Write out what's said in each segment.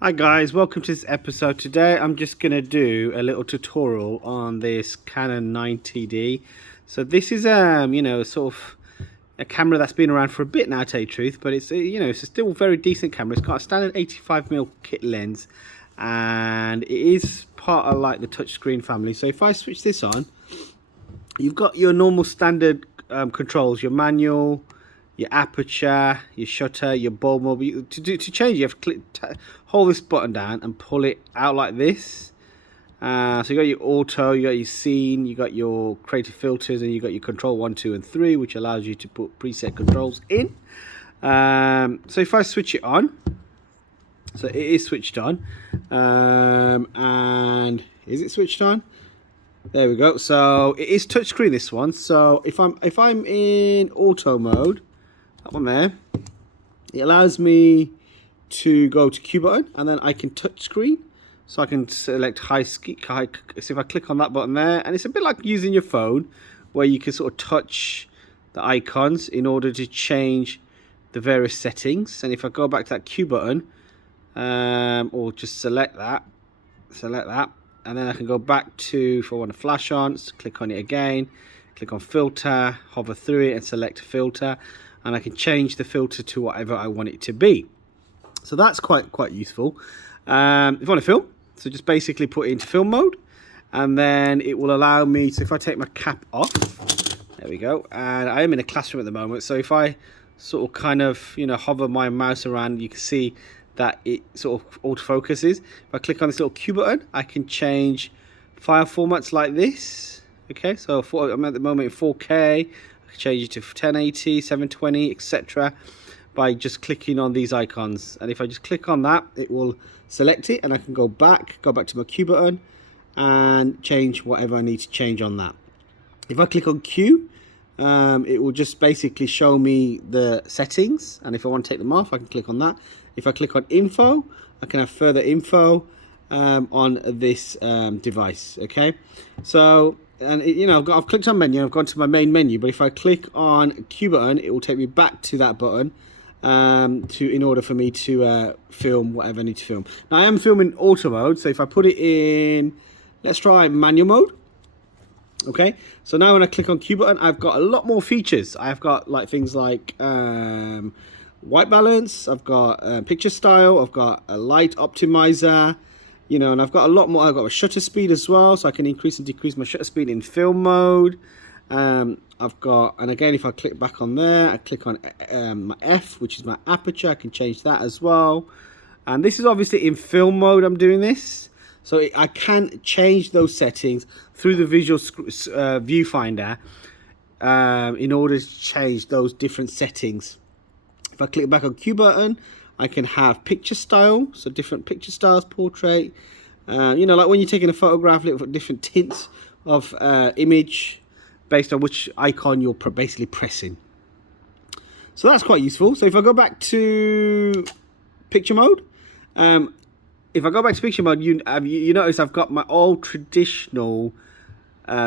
Hi guys, welcome to this episode. Today I'm just going to do a little tutorial on this Canon 90D. So this is sort of a camera that's been around for a bit now, to tell you the truth, but it's it's a still very decent camera. It's got a standard 85mm kit lens and it is part of like the touchscreen family. So if I switch this on, you've got your normal standard controls, your manual, your aperture, your shutter, your bulb mode. To change, you have to hold this button down and pull it out like this. So you got your auto, you got your scene, you got your creative filters, and you got your control 1, 2, and 3, which allows you to put preset controls in. So if I switch it on, so it is switched on, and is it switched on? There we go. So it is touchscreen, this one. So if I'm in auto mode, that one there, it allows me to go to Q button, and then I can touch screen. So I can select high. So if I click on that button there, and it's a bit like using your phone, where you can sort of touch the icons in order to change the various settings. And if I go back to that Q button, or just select that, and then I can go back to, if I want to flash on, so click on it again, click on filter, hover through it and select filter, and I can change the filter to whatever I want it to be. So that's quite useful. If I want to film, so just basically put it into film mode, and then it will allow me, so if I take my cap off, there we go, and I am in a classroom at the moment, so if I sort of kind of hover my mouse around, you can see that it sort of autofocuses. If I click on this little Q button, I can change file formats like this. Okay, so I'm at the moment in 4K, I can change it to 1080, 720, etc. by just clicking on these icons. And if I just click on that, it will select it, and I can go back to my Q button and change whatever I need to change on that. If I click on Q, it will just basically show me the settings, and if I want to take them off, I can click on that. If I click on info, I can have further info on this device. Okay, so I've clicked on menu, I've gone to my main menu, but if I click on Q button, it will take me back to that button in order for me to film whatever I need to film. Now I am filming auto mode, so if I put it in, let's try manual mode. Okay, so now when I click on Q button, I've got a lot more features. I've got like things like white balance, I've got picture style, I've got a light optimizer, and I've got a lot more. I've got a shutter speed as well, so I can increase and decrease my shutter speed in film mode. I've got, and again, if I click back on there, I click on my F, which is my aperture, I can change that as well. And this is obviously in film mode I'm doing this, so I can change those settings through the visual viewfinder in order to change those different settings. If I click back on Q button, I can have picture style, so different picture styles, portrait, like when you're taking a photograph, look for different tints of image based on which icon you're basically pressing. So that's quite useful. So if I go back to picture mode, if I go back to picture mode, you notice I've got my old traditional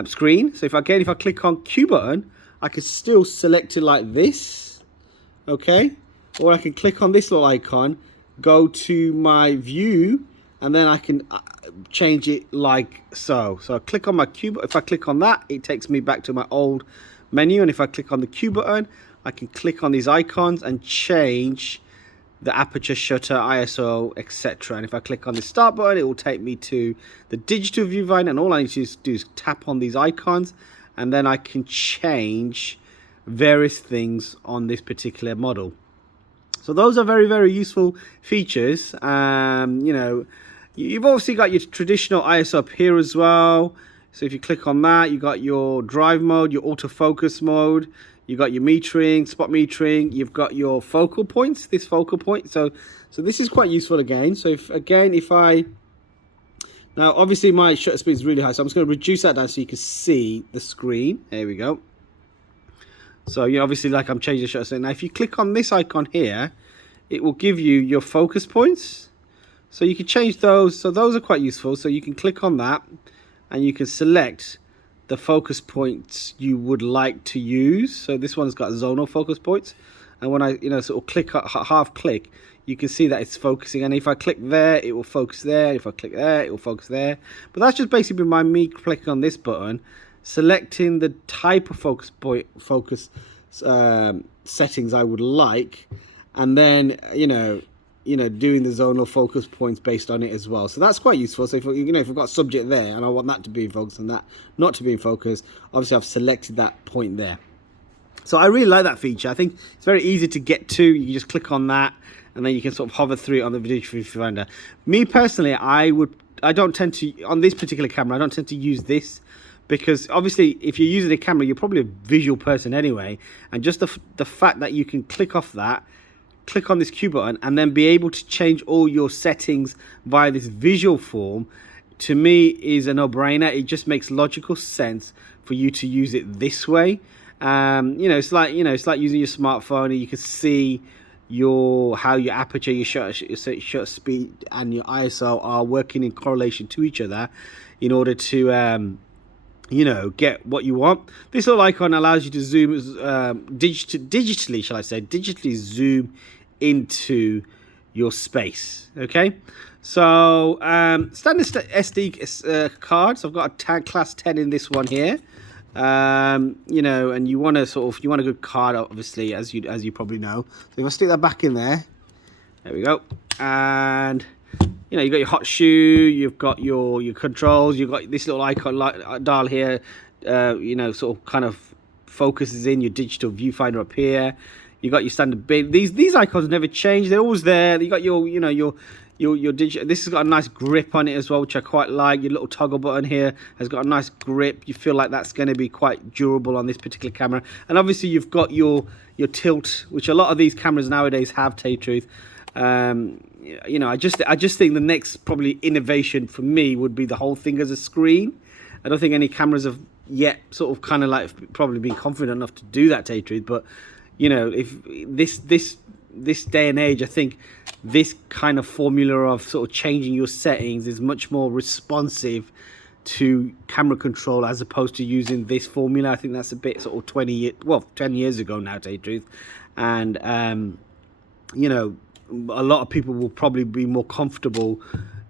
screen. So if I click on Q button, I can still select it like this, okay? Or I can click on this little icon, go to my view, and then I can change it like so. So I click on my Q button. If I click on that, it takes me back to my old menu. And if I click on the Q button, I can click on these icons and change the aperture, shutter, ISO, etc. And if I click on the start button, it will take me to the digital viewfinder, and all I need to do is tap on these icons, and then I can change various things on this particular model. So those are very useful features. You've obviously got your traditional ISO up here as well. So if you click on that, you got your drive mode, your autofocus mode, you got your metering, spot metering, you've got your focal points, this focal point. So this is quite useful again. So now obviously my shutter speed is really high, so I'm just going to reduce that down so you can see the screen. There we go. So obviously, like, I'm changing the shutter speed. Now if you click on this icon here, it will give you your focus points. So you can change those. So those are quite useful. So you can click on that and you can select the focus points you would like to use. So this one's got zonal focus points, and when I sort of click, half click, you can see that it's focusing, and if I click there, it will focus there. If I click there, it will focus there. But that's just basically by me clicking on this button, selecting the type of focus settings I would like, and then doing the zonal focus points based on it as well. So that's quite useful. So if if I've got a subject there and I want that to be in focus and that not to be in focus, obviously I've selected that point there. So I really like that feature. I think it's very easy to get to. You just click on that, and then you can sort of hover through it on the videography finder. Me personally, I don't tend to, on this particular camera, I don't tend to use this, because obviously if you're using a camera, you're probably a visual person anyway, and just the fact that you can click off that, click on this Q button, and then be able to change all your settings via this visual form, to me is a no-brainer. It just makes logical sense for you to use it this way. It's like using your smartphone, and you can see how your aperture, your shutter speed, and your ISO are working in correlation to each other in order to get what you want. This little icon allows you to zoom digitally zoom into your space. Okay, so standard SD card. So I've got a class 10 in this one here. And you want a good card, obviously, as you probably know. So if I stick that back in there we go, and you got your hot shoe, you've got your controls, you've got this little icon dial here, sort of kind of focuses in your digital viewfinder up here. You got your standard bin. These icons never change; they're always there. You got your digital. This has got a nice grip on it as well, which I quite like. Your little toggle button here has got a nice grip. You feel like that's going to be quite durable on this particular camera. And obviously you've got your tilt, which a lot of these cameras nowadays have, to tell you the truth. I just think the next probably innovation for me would be the whole thing as a screen. I don't think any cameras have yet sort of kind of like probably been confident enough to do that, to tell you the truth. But if this day and age, I think this kind of formula of sort of changing your settings is much more responsive to camera control as opposed to using this formula. I think that's a bit sort of 10 years ago now, to tell you the truth. And a lot of people will probably be more comfortable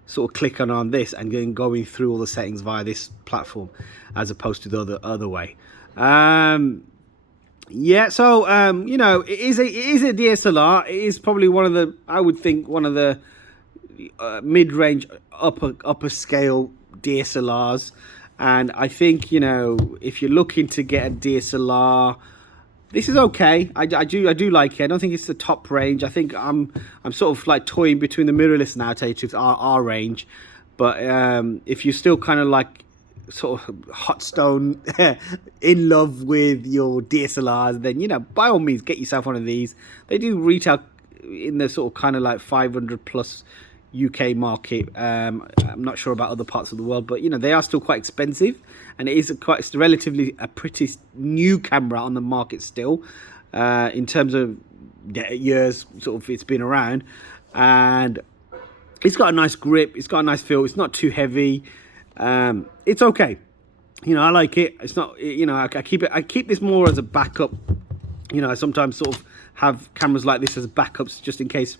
sort of clicking on this and then going through all the settings via this platform as opposed to the other way. Yeah, so it is a DSLR. It is probably one of the mid-range upper scale DSLRs, and I think if you're looking to get a DSLR, this is okay. I do like it. I don't think it's the top range. I think I'm sort of like toying between the mirrorless now, to tell you the truth, our range. But if you're still kind of like sort of hot stone in love with your DSLRs, then by all means get yourself one of these. They do retail in the sort of kind of like 500 plus UK market. I'm not sure about other parts of the world, but they are still quite expensive, and it is it's relatively a pretty new camera on the market still, in terms of years sort of it's been around, and it's got a nice grip, it's got a nice feel, it's not too heavy. It's okay. I like it. It's not, I keep this more as a backup. I sometimes sort of have cameras like this as backups just in case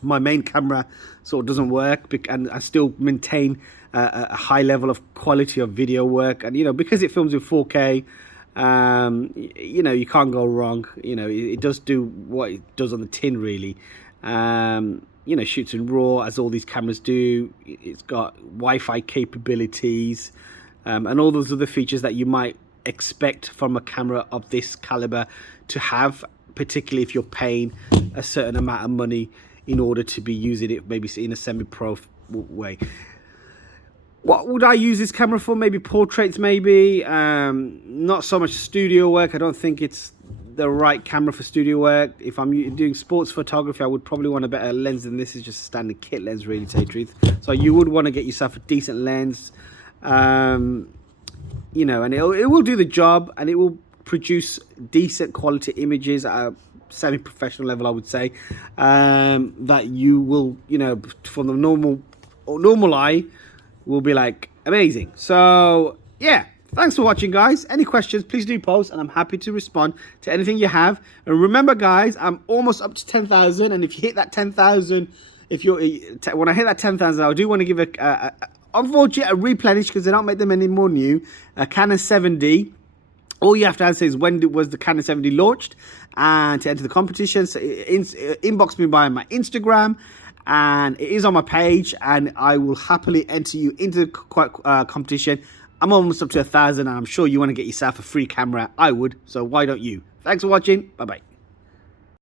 my main camera sort of doesn't work, and I still maintain a high level of quality of video work. And because it films in 4K, you can't go wrong. It does do what it does on the tin, really. Shoots in RAW, as all these cameras do. It's got Wi-Fi capabilities, and all those other features that you might expect from a camera of this caliber to have, particularly if you're paying a certain amount of money in order to be using it maybe in a semi-pro way. What would I use this camera for? Maybe portraits, maybe. Not so much studio work. I don't think it's the right camera for studio work. If I'm doing sports photography, I would probably want a better lens than this. Is just a standard kit lens, really, to tell you the truth. So you would want to get yourself a decent lens, and it will do the job, and it will produce decent quality images at a semi-professional level, I would say, that you will, from the normal eye, will be like amazing. So yeah, Thanks for watching, guys. Any questions, please do post, and I'm happy to respond to anything you have. And remember, guys, I'm almost up to 10,000, and if you hit that 10,000, when I hit that 10,000, I do want to give unfortunately, a replenish, because they don't make them anymore new. A Canon 7D. All you have to answer is when was the Canon 7D launched, and to enter the competition. So inbox me via my Instagram, and it is on my page, and I will happily enter you into the competition. I'm almost up to 1,000, and I'm sure you want to get yourself a free camera. I would, so why don't you? Thanks for watching. Bye-bye.